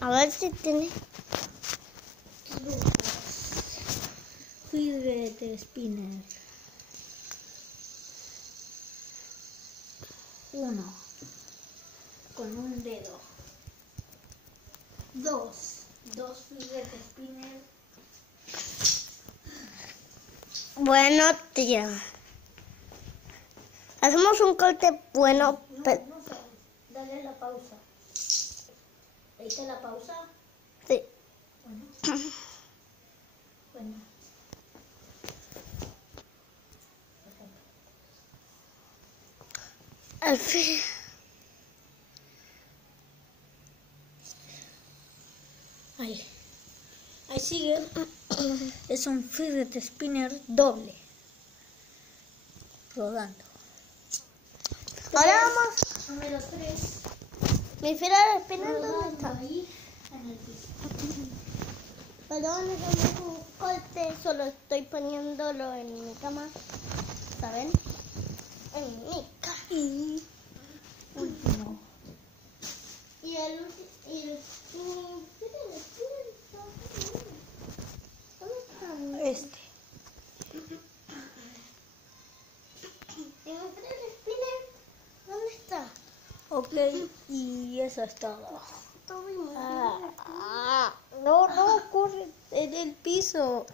A ver si tiene. Fidget spinner. 1 con un dedo. 2 fidget spinner. Bueno, tía. Hacemos un corte bueno. No sabes. Dale la pausa. ¿Le hice la pausa? Sí. Bueno. Al fin. Ahí sigue. Es un fidget spinner doble. Rodando. Ahora vamos. Número 3. Mi fidget spinner, ¿dónde Rodando está? ahí en el piso. Perdón, hacemos un corte. Solo estoy poniéndolo en mi cama. ¿Saben? En mi cama. Y último. Y el último. ¿Dónde está? Este. ¿Y mi fidget spinner? ¿Dónde está? Ok, y eso es todo. Todo bien. No, corre en el piso.